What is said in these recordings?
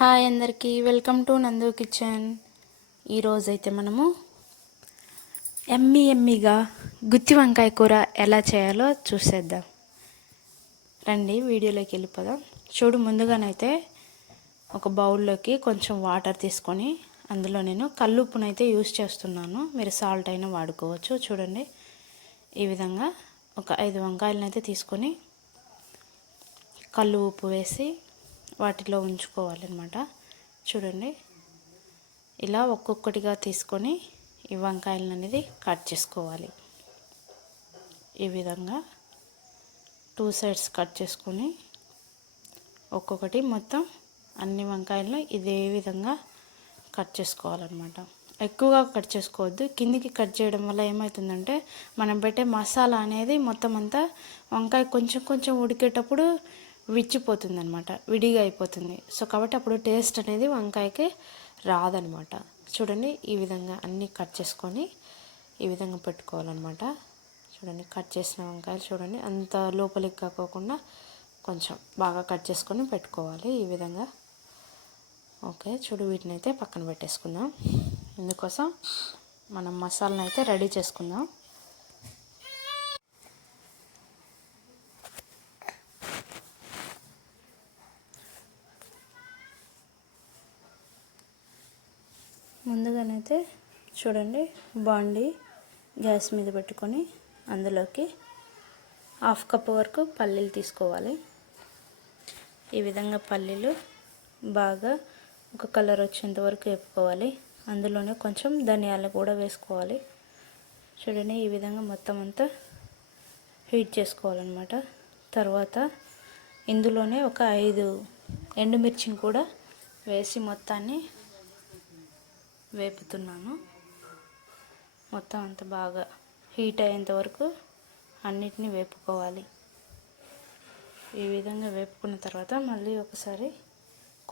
Hi అందరికీ, welcome to నందు kitchen. ఈరోజైతే మనము ఎమ్మీగా గుత్తి వంకాయ కూర ఎలా చేయాలో చూసేద్దాం రండి. వీడియోలోకి వెళ్ళిపోదాం. చూడు, ముందుగానైతే ఒక బౌల్లోకి కొంచెం వాటర్ తీసుకొని అందులో నేను కల్లుప్పునైతే యూస్ చేస్తున్నాను. మీరు సాల్ట్ అయినా వాడుకోవచ్చు. చూడండి, ఈ విధంగా ఒక 5 వంకాయలను అయితే తీసుకొని కల్లు ఉప్పు వేసి వాటిలో ఉంచుకోవాలన్నమాట. చూడండి, ఇలా ఒక్కొక్కటిగా తీసుకొని ఈ వంకాయలను అనేది కట్ చేసుకోవాలి. ఈ విధంగా 2 సైడ్స్ కట్ చేసుకొని ఒక్కొక్కటి మొత్తం అన్ని వంకాయలను ఇదే విధంగా కట్ చేసుకోవాలన్నమాట. ఎక్కువగా కట్ చేసుకోవద్దు. కిందికి కట్ చేయడం వల్ల ఏమవుతుందంటే మనం పెట్టే మసాలా అనేది మొత్తం అంతా వంకాయ కొంచెం కొంచెం ఉడికేటప్పుడు విచ్చిపోతుంది అనమాట, విడిగా అయిపోతుంది. సో కాబట్టి అప్పుడు టేస్ట్ అనేది వంకాయకి రాదనమాట. చూడండి, ఈ విధంగా అన్నీ కట్ చేసుకొని ఈ విధంగా పెట్టుకోవాలన్నమాట. చూడండి, కట్ చేసిన వంకాయలు చూడండి, అంత లోపలికి కాకోకుండా కొంచెం బాగా కట్ చేసుకొని పెట్టుకోవాలి ఈ విధంగా. ఓకే, చూడు, వీటిని అయితే పక్కన పెట్టేసుకుందాం. ఇందుకోసం మనం మసాలాను అయితే రెడీ చేసుకుందాం. ముందుగానైతే చూడండి, బాండి గ్యాస్ మీద పెట్టుకొని అందులోకి 1/2 కప్పు వరకు పల్లీలు తీసుకోవాలి. ఈ విధంగా పల్లీలు బాగా ఒక కలర్ వచ్చేంత వరకు వేపుకోవాలి. అందులోనే కొంచెం ధనియాలు కూడా వేసుకోవాలి. చూడండి, ఈ విధంగా మొత్తం అంతా హీట్ చేసుకోవాలన్నమాట. తర్వాత ఇందులోనే ఒక 5 ఎండుమిర్చిని కూడా వేసి మొత్తాన్ని వేపుతున్నాను. మొత్తం అంతా బాగా హీట్ అయ్యేంత వరకు అన్నిటినీ వేపుకోవాలి. ఈ విధంగా వేపుకున్న తర్వాత మళ్ళీ ఒకసారి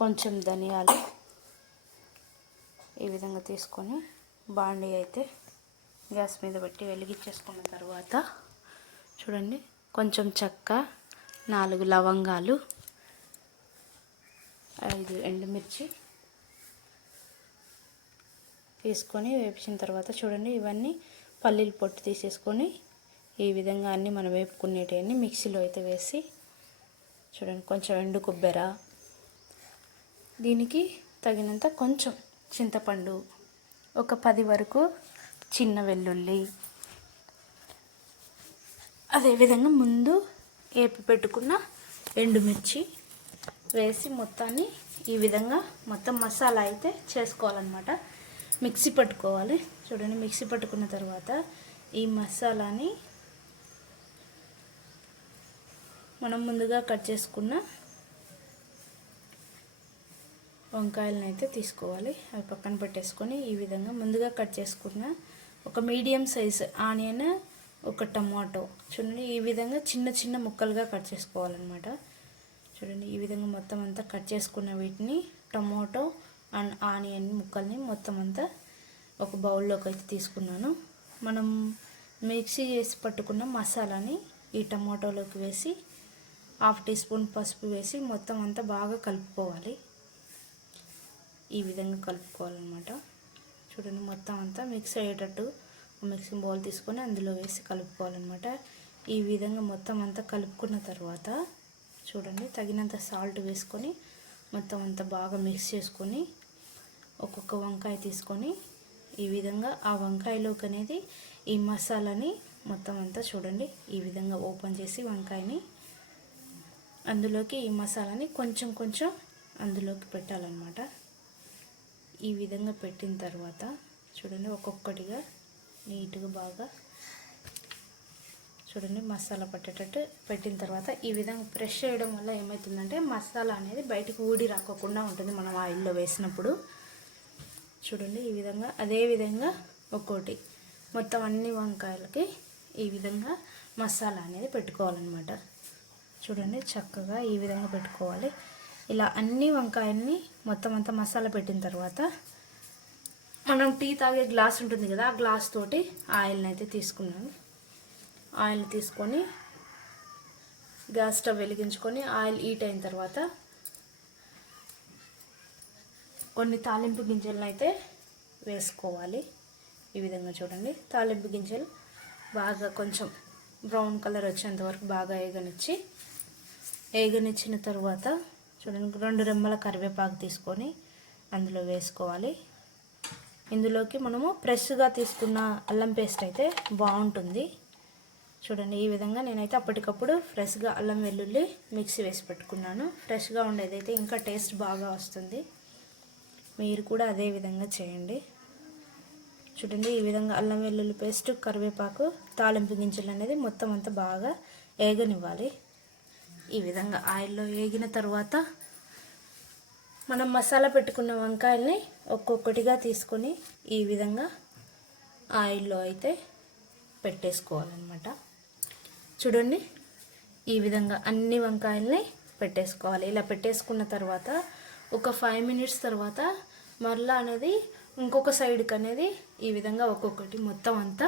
కొంచెం ధనియాలు ఈ విధంగా తీసుకొని బాండీ అయితే గ్యాస్ మీద పెట్టి వెలిగించేసుకున్న తర్వాత చూడండి, కొంచెం చెక్క, 4 లవంగాలు, 5 ఎండుమిర్చి తీసుకొని వేపించిన తర్వాత చూడండి, ఇవన్నీ పల్లీలు పొట్టు తీసేసుకొని ఈ విధంగా అన్నీ మనం వేపుకునేటివన్నీ మిక్సీలో అయితే వేసి చూడండి, కొంచెం ఎండు కొబ్బెర, దీనికి తగినంత కొంచెం చింతపండు, ఒక 10 వరకు చిన్న వెల్లుల్లి, అదేవిధంగా ముందు వేపి పెట్టుకున్న ఎండుమిర్చి వేసి మొత్తాన్ని ఈ విధంగా మొత్తం మసాలా అయితే చేసుకోవాలన్నమాట. మిక్సీ పట్టుకోవాలి. చూడండి, మిక్సీ పట్టుకున్న తర్వాత ఈ మసాలాని మనం ముందుగా కట్ చేసుకున్న వంకాయలను అయితే తీసుకోవాలి. అవి పక్కన పెట్టేసుకొని ఈ విధంగా ముందుగా కట్ చేసుకున్న ఒక మీడియం సైజ్ ఆనియన్, ఒక టమాటో చూడండి, ఈ విధంగా చిన్న చిన్న ముక్కలుగా కట్ చేసుకోవాలన్నమాట. చూడండి, ఈ విధంగా మొత్తం అంతా కట్ చేసుకున్న వీటిని టమాటో అండ్ ఆనియన్ ముక్కల్ని మొత్తం అంతా ఒక బౌల్లోకి అయితే తీసుకున్నాను. మనం మిక్సీ చేసి పట్టుకున్న మసాలాని ఈ టమాటోలోకి వేసి 1/2 టీ స్పూన్ పసుపు వేసి మొత్తం అంతా బాగా కలుపుకోవాలి. ఈ విధంగా కలుపుకోవాలన్నమాట. చూడండి, మొత్తం అంతా మిక్స్ అయ్యేటట్టు మిక్సింగ్ బౌల్ తీసుకొని అందులో వేసి కలుపుకోవాలన్నమాట. ఈ విధంగా మొత్తం అంతా కలుపుకున్న తర్వాత చూడండి, తగినంత సాల్ట్ వేసుకొని మొత్తం అంతా బాగా మిక్స్ చేసుకొని ఒక్కొక్క వంకాయ తీసుకొని ఈ విధంగా ఆ వంకాయలోకి అనేది ఈ మసాలాని మొత్తం అంతా చూడండి, ఈ విధంగా ఓపెన్ చేసి వంకాయని అందులోకి ఈ మసాలాని కొంచెం కొంచెం అందులోకి పెట్టాలన్నమాట. ఈ విధంగా పెట్టిన తర్వాత చూడండి, ఒక్కొక్కటిగా నీట్గా బాగా చూడండి మసాలా పట్టేటట్టు పెట్టిన తర్వాత ఈ విధంగా ప్రెస్ చేయడం వల్ల ఏమవుతుందంటే మసాలా అనేది బయటికి ఊడి రాకోకుండా ఉంటుంది మనం ఆయిల్లో వేసినప్పుడు. చూడండి, ఈ విధంగా అదే విధంగా ఒక్కోటి మొత్తం అన్ని వంకాయలకి ఈ విధంగా మసాలా అనేది పెట్టుకోవాలన్నమాట. చూడండి, చక్కగా ఈ విధంగా పెట్టుకోవాలి. ఇలా అన్ని వంకాయల్ని మొత్తం అంతా మసాలా పెట్టిన తర్వాత మనం టీ తాగే గ్లాస్ ఉంటుంది కదా, ఆ గ్లాస్ తోటి ఆయిల్ని అయితే తీసుకున్నాను. ఆయిల్ తీసుకొని గ్యాస్ స్టవ్ వెలిగించుకొని ఆయిల్ హీట్ అయిన తర్వాత కొన్ని తాలింపు గింజలను అయితే వేసుకోవాలి. ఈ విధంగా చూడండి, తాలింపు గింజలు బాగా కొంచెం బ్రౌన్ కలర్ వచ్చేంత వరకు బాగా ఏగనిచ్చిన తర్వాత చూడండి 2 రెమ్మల కరివేపాకు తీసుకొని అందులో వేసుకోవాలి. ఇందులోకి మనము ఫ్రెష్గా తీసుకున్న అల్లం పేస్ట్ అయితే బాగుంటుంది. చూడండి, ఈ విధంగా నేనైతే అప్పటికప్పుడు ఫ్రెష్గా అల్లం వెల్లుల్లి మిక్సీ వేసి పెట్టుకున్నాను. ఫ్రెష్గా ఉండేదైతే ఇంకా టేస్ట్ బాగా వస్తుంది. మీరు కూడా అదే విధంగా చేయండి. చూడండి, ఈ విధంగా అల్లం వెల్లుల్లి పేస్ట్, కరివేపాకు, తాలింపు గింజలు అనేది మొత్తం అంతా బాగా ఏగనివ్వాలి. ఈ విధంగా ఆయిల్లో ఏగిన తర్వాత మనం మసాలా పెట్టుకున్న వంకాయల్ని ఒక్కొక్కటిగా తీసుకొని ఈ విధంగా ఆయిల్లో అయితే పెట్టేసుకోవాలన్నమాట. చూడండి, ఈ విధంగా అన్ని వంకాయల్ని పెట్టేసుకోవాలి. ఇలా పెట్టేసుకున్న తర్వాత ఒక 5 మినిట్స్ తర్వాత మరలా అనేది ఇంకొక సైడ్కి అనేది ఈ విధంగా ఒక్కొక్కటి మొత్తం అంతా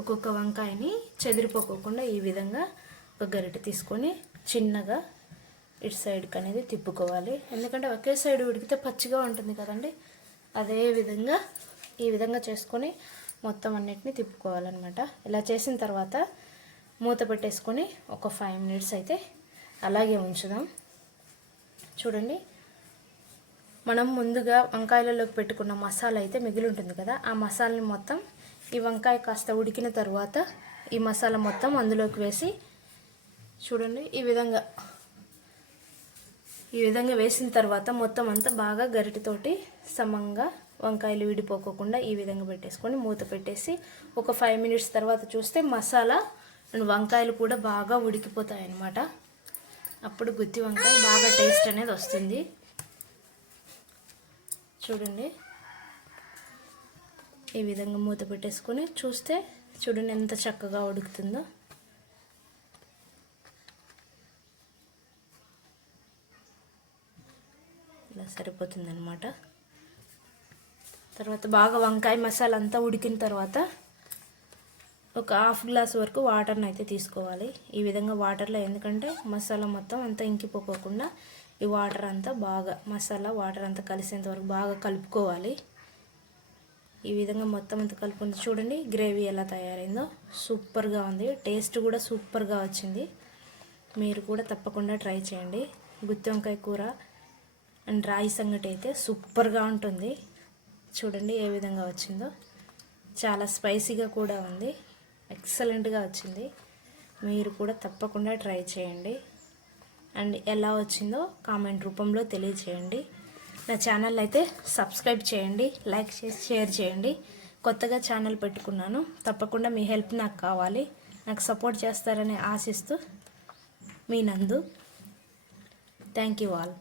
ఒక్కొక్క వంకాయని చెదిరిపోకుండా ఈ విధంగా ఒక గరిటె తీసుకొని చిన్నగా ఇటు సైడ్కి అనేది తిప్పుకోవాలి. ఎందుకంటే ఒకే సైడ్ ఉడికితే పచ్చిగా ఉంటుంది కదండి. అదే విధంగా ఈ విధంగా చేసుకొని మొత్తం అన్నిటిని తిప్పుకోవాలన్నమాట. ఇలా చేసిన తర్వాత మూత పెట్టేసుకొని ఒక 5 మినిట్స్ అయితే అలాగే ఉంచుదాం. చూడండి, మనం ముందుగా వంకాయలలోకి పెట్టుకున్న మసాలా అయితే మిగిలి ఉంటుంది కదా, ఆ మసాలాని మొత్తం ఈ వంకాయ కాస్త ఉడికిన తర్వాత ఈ మసాలా మొత్తం అందులోకి వేసి చూడండి, ఈ విధంగా వేసిన తర్వాత మొత్తం అంతా బాగా గరిటెతోటి సమంగా వంకాయలు విడిపోకుండా ఈ విధంగా పెట్టేసుకొని మూత పెట్టేసి ఒక 5 మినిట్స్ తర్వాత చూస్తే మసాలా అండ్ వంకాయలు కూడా బాగా ఉడికిపోతాయి అన్నమాట. అప్పుడు గుత్తి వంకాయ బాగా టేస్ట్ అనేది వస్తుంది. చూడండి, ఈ విధంగా మూత పెట్టేసుకొని చూస్తే చూడండి ఎంత చక్కగా ఉడుకుతుందో. ఇలా సరిపోతుందన్నమాట. తర్వాత బాగా వంకాయ మసాలా అంతా ఉడికిన తర్వాత ఒక 1/2 గ్లాస్ వరకు వాటర్ని అయితే తీసుకోవాలి. ఈ విధంగా వాటర్లో, ఎందుకంటే మసాలా మొత్తం అంతా ఇంకిపోకుండా ఈ వాటర్ అంతా బాగా మసాలా వాటర్ అంతా కలిసేంత వరకు బాగా కలుపుకోవాలి. ఈ విధంగా మొత్తం అంతా కలుపుకుంది. చూడండి గ్రేవీ ఎలా తయారైందో, సూపర్గా ఉంది. టేస్ట్ కూడా సూపర్గా వచ్చింది. మీరు కూడా తప్పకుండా ట్రై చేయండి. గుత్తి వంకాయ కూర అండ్ రాయి సంగటి అయితే సూపర్గా ఉంటుంది. చూడండి ఏ విధంగా వచ్చిందో, చాలా స్పైసీగా కూడా ఉంది. ఎక్సలెంట్గా వచ్చింది. మీరు కూడా తప్పకుండా ట్రై చేయండి. అండ్ ఎలా వచ్చిందో కామెంట్ రూపంలో తెలియచేయండి. నా ఛానల్ అయితే సబ్స్క్రైబ్ చేయండి, లైక్ చేసి షేర్ చేయండి. కొత్తగా ఛానల్ పెట్టుకున్నాను, తప్పకుండా మీ హెల్ప్ నాకు కావాలి. నాకు సపోర్ట్ చేస్తారని ఆశిస్తూ మీ నందు. Thank you all.